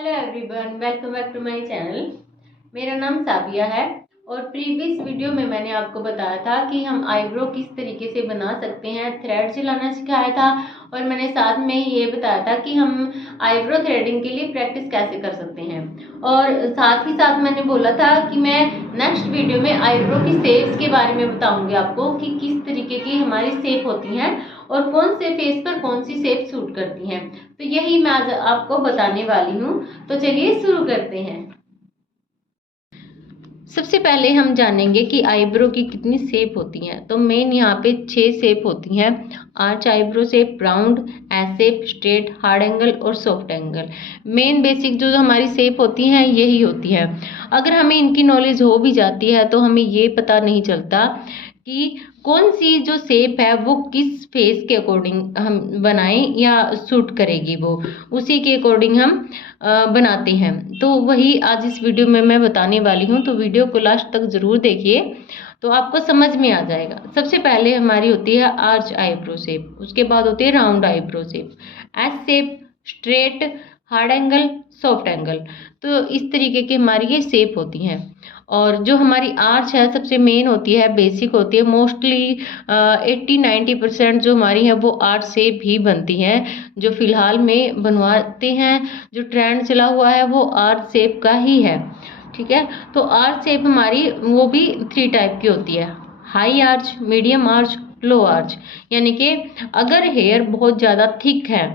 Hello everyone, welcome back to my channel. मेरा नाम साबिया है और प्रीवियस वीडियो में मैंने आपको बताया था कि हम आईब्रो किस तरीके से बना सकते हैं, थ्रेड चलाना सिखाया था और मैंने साथ में ये बताया था कि हम आईब्रो थ्रेडिंग के लिए प्रैक्टिस कैसे कर सकते हैं। और साथ ही साथ मैंने बोला था कि मैं नेक्स्ट वीडियो में आईब्रो की शेप्स के बारे में बताऊंगी आपको कि किस तरीके की हमारी शेप होती हैं और कौन से फेस पर कौन सी शेप सूट करती हैं। तो यही मैं आज आपको बताने वाली हूँ। तो चलिए शुरू करते हैं। सबसे पहले हम जानेंगे कि आईब्रो की कितनी शेप होती हैं। तो मेन यहाँ पे 6 शेप होती हैं। Arch eyebrow shape, round, S shape, straight, hard angle और सॉफ्ट एंगल। मेन बेसिक जो हमारी शेप होती हैं यही होती है। अगर हमें इनकी नॉलेज हो भी जाती है तो हमें ये पता नहीं चलता कि कौन सी जो शेप है वो किस फेस के अकॉर्डिंग हम बनाएं या सूट करेगी, वो उसी के अकॉर्डिंग हम बनाते हैं। तो वही आज इस वीडियो में मैं बताने वाली हूँ। तो वीडियो को लास्ट तक जरूर देखिए तो आपको समझ में आ जाएगा। सबसे पहले हमारी होती है आर्च आईब्रो शेप, उसके बाद होती है round eyebrow shape, S shape, straight, hard angle, soft angle. तो इस तरीके की हमारी ये शेप होती हैं। और जो हमारी आर्च है सबसे मेन होती है, बेसिक होती है। मोस्टली 80-90% जो हमारी है वो आर्च शेप ही बनती हैं। जो फिलहाल में बनवाते हैं, जो ट्रेंड चला हुआ है वो आर्च शेप का ही है। ठीक है, तो आर्च शेप हमारी वो भी 3 टाइप की होती है, हाई आर्च, मीडियम आर्च, लो आर्च। यानी कि अगर हेयर बहुत ज़्यादा थिक है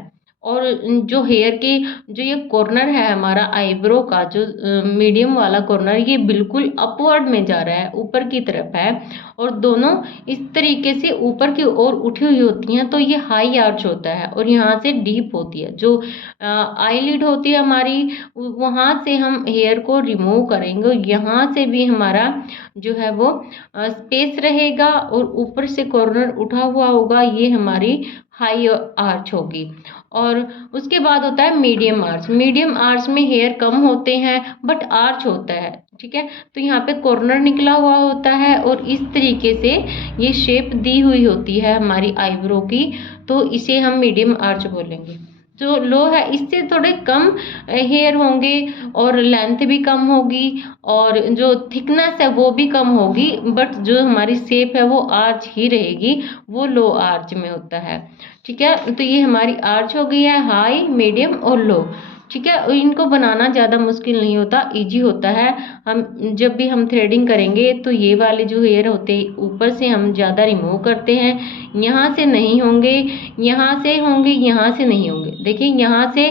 और जो हेयर की जो ये कॉर्नर है हमारा आईब्रो का, जो मीडियम वाला कॉर्नर, ये बिल्कुल अपवर्ड में जा रहा है, ऊपर की तरफ है और दोनों इस तरीके से ऊपर की ओर उठी हुई होती हैं, तो ये हाई आर्च होता है। और यहाँ से डीप होती है, जो आईलिड होती है हमारी, वहाँ से हम हेयर को रिमूव करेंगे। यहाँ से भी हमारा जो है वो स्पेस रहेगा और ऊपर से कॉर्नर उठा हुआ होगा, ये हमारी हाई आर्च होगी। और उसके बाद होता है मीडियम आर्च। मीडियम आर्च में हेयर कम होते हैं बट आर्च होता है। ठीक है, तो यहाँ पे कॉर्नर निकला हुआ होता है और इस तरीके से ये शेप दी हुई होती है हमारी आईब्रो की, तो इसे हम मीडियम आर्च बोलेंगे। जो लो है इससे थोड़े कम हेयर होंगे और लेंथ भी कम होगी और जो थिकनेस है वो भी कम होगी, बट जो हमारी शेप है वो आर्च ही रहेगी, वो लो आर्च में होता है। ठीक है, तो ये हमारी आर्च हो गई है, हाई, मीडियम और लो। ठीक है, इनको बनाना ज़्यादा मुश्किल नहीं होता, इजी होता है। हम जब भी हम थ्रेडिंग करेंगे तो ये वाले जो हेयर होते हैं ऊपर से हम ज़्यादा रिमूव करते हैं। यहाँ से नहीं होंगे, यहाँ से होंगे, यहाँ से नहीं होंगे। देखिए यहाँ से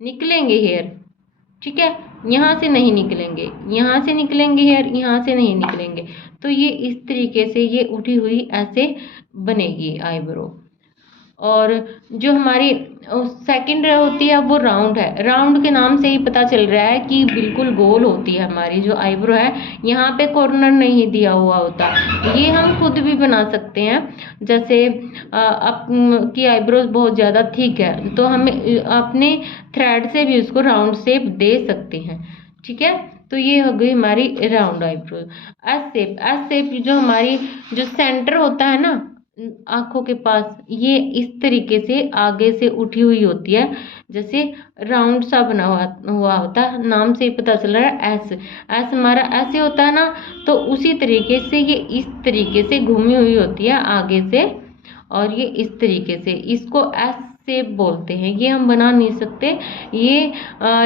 निकलेंगे हेयर, ठीक है, यहाँ से नहीं निकलेंगे, यहाँ से निकलेंगे हेयर, यहाँ से नहीं निकलेंगे। तो ये इस तरीके से ये उठी हुई ऐसे बनेगी आईब्रो। और जो हमारी सेकंड होती है वो राउंड है। राउंड के नाम से ही पता चल रहा है कि बिल्कुल गोल होती है हमारी जो आईब्रो है, यहाँ पे कॉर्नर नहीं दिया हुआ होता। ये हम खुद भी बना सकते हैं। जैसे आपकी आईब्रोज बहुत ज़्यादा थिक है तो हम अपने थ्रेड से भी उसको राउंड शेप दे सकते हैं। ठीक है, तो ये हो गई हमारी round eyebrow. S shape, S shape जो हमारी जो सेंटर होता है ना आंखों के पास, ये इस तरीके से आगे से उठी हुई होती है, जैसे राउंड सा बना हुआ होता है। नाम से ही पता चल रहा है एस। एस हमारा ऐसे होता है ना, तो उसी तरीके से ये इस तरीके से घूमी हुई होती है आगे से और ये इस तरीके से, इसको एस शेप बोलते हैं। ये हम बना नहीं सकते, ये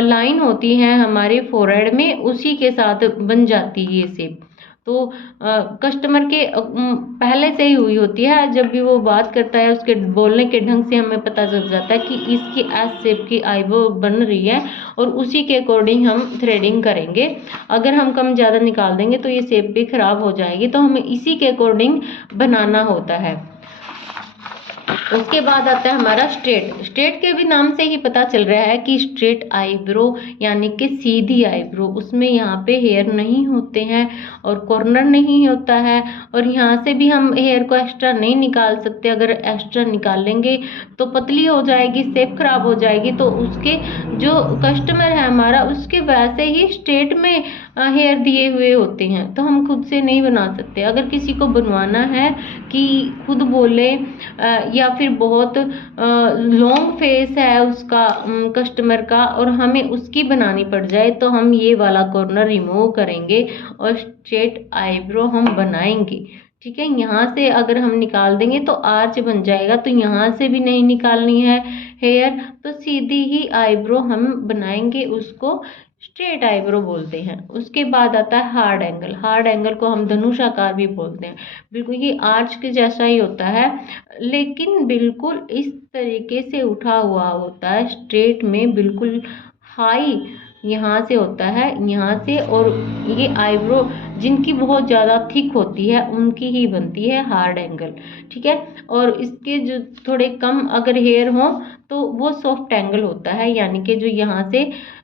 लाइन होती है हमारे फोरहेड में, उसी के साथ बन जाती है ये शेप। तो कस्टमर के पहले से ही हुई होती है, जब भी वो बात करता है उसके बोलने के ढंग से हमें पता चल जाता है कि इसकी एस शेप की आईब्रो बन रही है और उसी के अकॉर्डिंग हम थ्रेडिंग करेंगे। अगर हम कम ज़्यादा निकाल देंगे तो ये शेप भी खराब हो जाएगी, तो हमें इसी के अकॉर्डिंग बनाना होता है। उसके बाद आता है हमारा स्ट्रेट। स्ट्रेट के भी नाम से ही पता चल रहा है कि स्ट्रेट आईब्रो यानी कि सीधी आईब्रो, उसमें यहाँ पे हेयर नहीं होते हैं और कॉर्नर नहीं होता है और यहाँ से भी हम हेयर को एक्स्ट्रा नहीं निकाल सकते। अगर एक्स्ट्रा निकालेंगे तो पतली हो जाएगी, शेप खराब हो जाएगी। तो उसके जो कस्टमर है हमारा, उसके वैसे ही स्ट्रेट में हेयर दिए हुए होते हैं, तो हम खुद से नहीं बना सकते। अगर किसी को बनवाना है कि खुद बोले या फिर बहुत लॉन्ग फेस है उसका कस्टमर का और हमें उसकी बनानी पड़ जाए, तो हम ये वाला कॉर्नर रिमूव करेंगे और स्ट्रेट आईब्रो हम बनाएंगे। ठीक है, यहाँ से अगर हम निकाल देंगे तो आर्च बन जाएगा, तो यहाँ से भी नहीं निकालनी है हेयर, तो सीधी ही आईब्रो हम बनाएंगे, उसको स्ट्रेट आईब्रो बोलते हैं। उसके बाद आता है हार्ड एंगल। हार्ड एंगल को हम धनुष आकार भी बोलते हैं। बिल्कुल ये आर्च के जैसा ही होता है, लेकिन बिल्कुल इस तरीके से उठा हुआ होता है, स्ट्रेट में बिल्कुल हाई यहाँ से होता है, यहाँ से। और ये आईब्रो जिनकी बहुत ज़्यादा थिक होती है उनकी ही बनती है हार्ड एंगल। ठीक है, और इसके जो थोड़े कम अगर हेयर हो तो वो सॉफ्ट एंगल होता है, यानी कि जो यहाँ से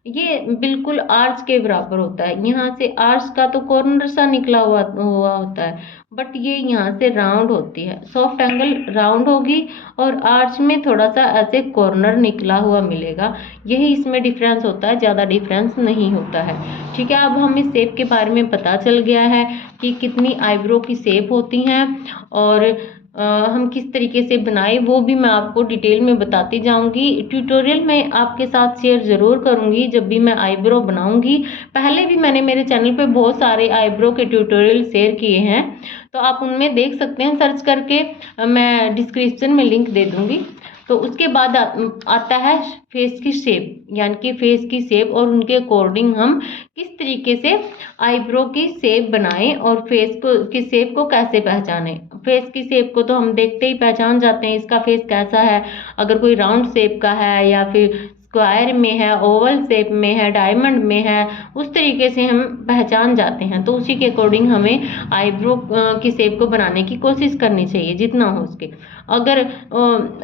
ये बिल्कुल आर्च के बराबर होता है। यहाँ से आर्च का तो कॉर्नर सा निकला हुआ होता है, बट ये यहाँ से राउंड होती है। सॉफ्ट एंगल राउंड होगी और आर्च में थोड़ा सा ऐसे कॉर्नर निकला हुआ मिलेगा, यही इसमें डिफरेंस होता है, ज़्यादा डिफरेंस नहीं होता है। ठीक है, अब हमें शेप के बारे में पता चल गया है कि कितनी आईब्रो की शेप होती हैं और हम किस तरीके से बनाए वो भी मैं आपको डिटेल में बताती जाऊंगी। ट्यूटोरियल मैं आपके साथ शेयर ज़रूर करूंगी जब भी मैं आईब्रो बनाऊंगी। पहले भी मैंने मेरे चैनल पे बहुत सारे आईब्रो के ट्यूटोरियल शेयर किए हैं, तो आप उनमें देख सकते हैं सर्च करके, मैं डिस्क्रिप्शन में लिंक दे दूंगी। तो उसके बाद आता है फेस की शेप, यानी कि फेस की शेप और उनके अकॉर्डिंग हम किस तरीके से आईब्रो की शेप बनाएं और फेस को की शेप को कैसे पहचानें। फेस की शेप को तो हम देखते ही पहचान जाते हैं इसका फेस कैसा है, अगर कोई राउंड शेप का है या फिर स्क्वायर में है, ओवल शेप में है, डायमंड में है, उस तरीके से हम पहचान जाते हैं। तो उसी के अकॉर्डिंग हमें आईब्रो की शेप को बनाने की कोशिश करनी चाहिए जितना हो सके। अगर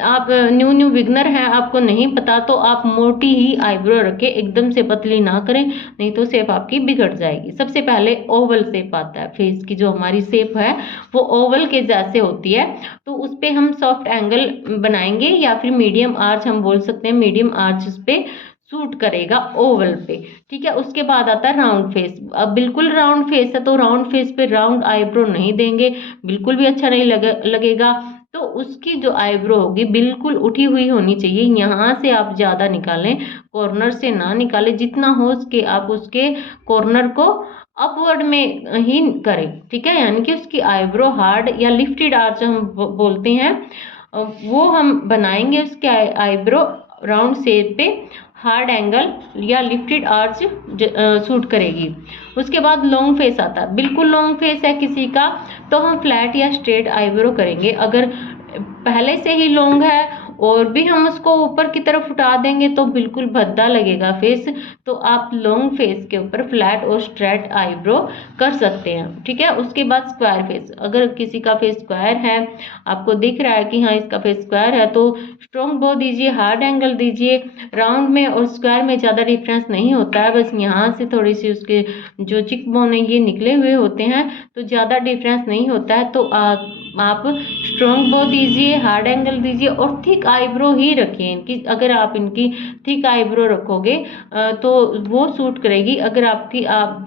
आप न्यू बिगनर हैं, आपको नहीं पता, तो आप मोटी ही आईब्रो रखें, एकदम से पतली ना करें, नहीं तो शेप आपकी बिगड़ जाएगी। सबसे पहले ओवल शेप आता है, फेस की जो हमारी शेप है वो ओवल के जैसे होती है, तो उस पे हम सॉफ्ट एंगल बनाएंगे या फिर मीडियम आर्च हम बोल सकते हैं, मीडियम आर्च उस पे सूट करेगा ओवल पे। ठीक है, उसके बाद आता है राउंड फेस। अब बिल्कुल राउंड फेस है तो राउंड फेस पे राउंड आईब्रो नहीं देंगे, बिल्कुल भी अच्छा नहीं लगेगा। तो उसकी जो आईब्रो होगी बिल्कुल उठी हुई होनी चाहिए, यहाँ से आप ज़्यादा निकालें, कॉर्नर से ना निकालें, जितना हो सके आप उसके कॉर्नर को अपवर्ड में ही करें। ठीक है, यानी कि उसकी आईब्रो हार्ड या लिफ्टेड आर्च हम बोलते हैं, वो हम बनाएंगे। उसके आईब्रो राउंड शेप पे हार्ड एंगल या लिफ्टेड आर्च सूट करेगी। उसके बाद लॉन्ग फेस आता है। बिल्कुल लॉन्ग फेस है किसी का तो हम फ्लैट या स्ट्रेट आईब्रो करेंगे। अगर पहले से ही लॉन्ग है और भी हम उसको ऊपर की तरफ उठा देंगे तो बिल्कुल भद्दा लगेगा फेस, तो आप लॉन्ग फेस के ऊपर फ्लैट और स्ट्रेट आईब्रो कर सकते हैं। ठीक है, उसके बाद स्क्वायर फेस। अगर किसी का फेस स्क्वायर है, आपको दिख रहा है कि हाँ इसका फेस स्क्वायर है, तो स्ट्रॉन्ग बो दीजिए, हार्ड एंगल दीजिए। राउंड में और स्क्वायर में ज़्यादा डिफरेंस नहीं होता है, बस यहाँ से थोड़ी सी उसके जो चिक बोन है ये निकले हुए होते हैं, तो ज़्यादा डिफरेंस नहीं होता है। तो आप स्ट्रॉन्ग बो दीजिए, हार्ड एंगल दीजिए और थिक आईब्रो ही रखिए इनकी। अगर आप इनकी थिक आईब्रो रखोगे तो वो सूट करेगी। अगर आप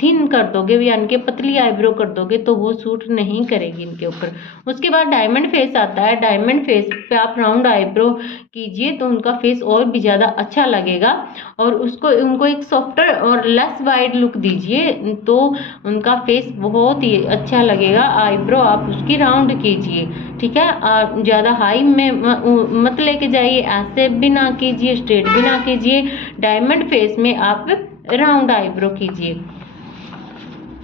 थिन कर दोगे यानी कि पतली आईब्रो कर दोगे तो वो सूट नहीं करेगी इनके ऊपर। उसके बाद डायमंड फेस आता है। डायमंड फेस पे आप राउंड आईब्रो कीजिए तो उनका फेस और भी ज़्यादा अच्छा लगेगा और उनको एक सॉफ्टर और लेस वाइड लुक दीजिए तो उनका फेस बहुत ही अच्छा लगेगा। आईब्रो आप उसकी राउंड कीजिए। ठीक है, ज़्यादा हाई में मत लेके जाइए, ऐसे भी ना कीजिए, स्ट्रेट भी ना कीजिए। डायमंड फेस में आप राउंड आईब्रो कीजिए।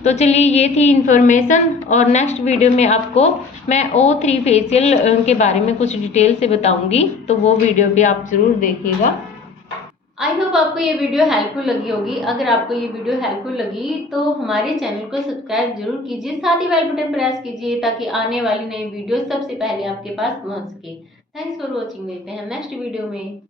तो चलिए ये थी इन्फॉर्मेशन और नेक्स्ट वीडियो में आपको मैं O3 फेशियल के बारे में कुछ डिटेल से बताऊंगी, तो वो वीडियो भी आप जरूर देखिएगा। आई होप आपको ये वीडियो हेल्पफुल लगी होगी। अगर आपको ये वीडियो हेल्पफुल लगी तो हमारे चैनल को सब्सक्राइब जरूर कीजिए, साथ ही बेल बटन प्रेस कीजिए ताकि आने वाली नई वीडियो सबसे पहले आपके पास पहुंच सके। थैंक्स फॉर वॉचिंग, मिलते हैं नेक्स्ट वीडियो में।